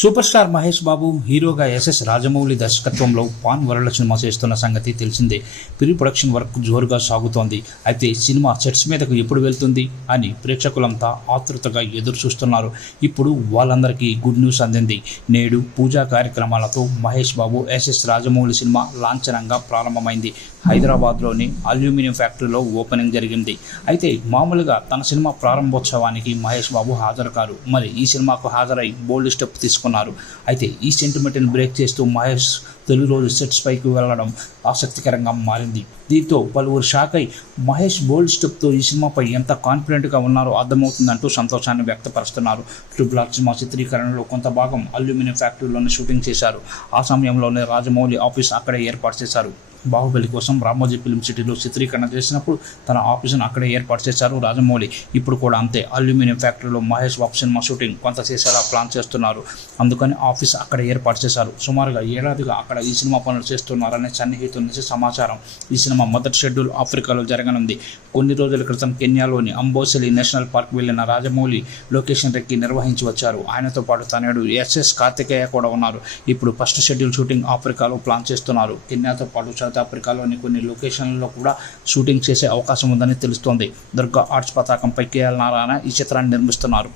Super star Mahesh Babu హీరోగా SS Rajamouli దర్శకత్వంలో pan world cinema చేస్తున్న సంగతి తెలిసిందే. ప్రీ ప్రొడక్షన్ వర్క్ జోరుగా సాగుతోంది. అయితే సినిమా సెట్స్ మీదకు ఎప్పుడు వెళ్తుంది అని ప్రేక్షకులంతా ఆతృతగా ఎదురు చూస్తున్నారు. ఇప్పుడు వాళ్ళందరికీ గుడ్ న్యూస్ అందింది. నేడు పూజా కార్యక్రమాలతో మహేష్ బాబు ఎస్ఎస్ రాజమౌళి సినిమా లాంఛనంగా ప్రారంభమైంది. హైదరాబాద్లోని అల్యూమినియం ఫ్యాక్టరీలో ఓపెనింగ్ జరిగింది. అయితే మామూలుగా తన సినిమా ప్రారంభోత్సవానికి మహేష్ బాబు హాజరు కారు. మరి ఈ సినిమాకు హాజరై బోల్డ్ స్టెప్ తీసుకున్నారు. అయితే ఈ సెంటిమెంట్ని బ్రేక్ చేస్తూ మహేష్ తొలి రోజు సెట్స్ పైకి వెళ్లడం ఆసక్తికరంగా మారింది. దీంతో పలువురు షాక్ అయి మహేష్ బోల్డ్ స్టెప్తో ఈ సినిమాపై ఎంత కాన్ఫిడెంట్గా ఉన్నారో అర్థమవుతుందంటూ సంతోషాన్ని వ్యక్తపరుస్తున్నారు. ట్రిపుల్ ఆర్ సినిమా చిత్రీకరణలో కొంత భాగం అల్యూమినియం ఫ్యాక్టరీలోనే షూటింగ్ చేశారు. ఆ సమయంలోనే రాజమౌళి ఆఫీస్ అక్కడే ఏర్పాటు చేశారు. బాహుబలి కోసం రామోజీ ఫిల్మ్ సిటీలో చిత్రీకరణ చేసినప్పుడు తన ఆఫీసును అక్కడే ఏర్పాటు చేశారు రాజమౌళి. ఇప్పుడు కూడా అంతే. అల్యూమినియం ఫ్యాక్టరీలో మహేష్ బాబు సినిమా షూటింగ్ కొంత చేసేలా ప్లాన్ చేస్తున్నారు. అందుకని ఆఫీస్ అక్కడ ఏర్పాటు చేశారు. సుమారుగా ఏడాదిగా అక్కడ ఈ సినిమా పనులు చేస్తున్నారనే సన్నిహితుల నుంచి సమాచారం. ఈ సినిమా మొదటి షెడ్యూల్ ఆఫ్రికాలో జరగనుంది. కొన్ని రోజుల క్రితం కెన్యాలోని అంబోసెలి నేషనల్ పార్క్ వెళ్లిన రాజమౌళి లొకేషన్ రెక్కి నిర్వహించి వచ్చారు. ఆయనతో పాటు తనయుడు ఎస్ఎస్ కార్తికేయ కూడా ఉన్నారు. ఇప్పుడు ఫస్ట్ షెడ్యూల్ షూటింగ్ ఆఫ్రికాలో ప్లాన్ చేస్తున్నారు. కెన్యాతో పాటు సౌత్ ఆఫ్రికాలోని కొన్ని లొకేషన్లలో కూడా షూటింగ్ చేసే అవకాశం ఉందని తెలుస్తోంది. దుర్గా ఆర్ట్స్ పతాకంపై కేఎల్ నారాయణ ఈ చిత్రాన్ని నిర్మిస్తున్నారు.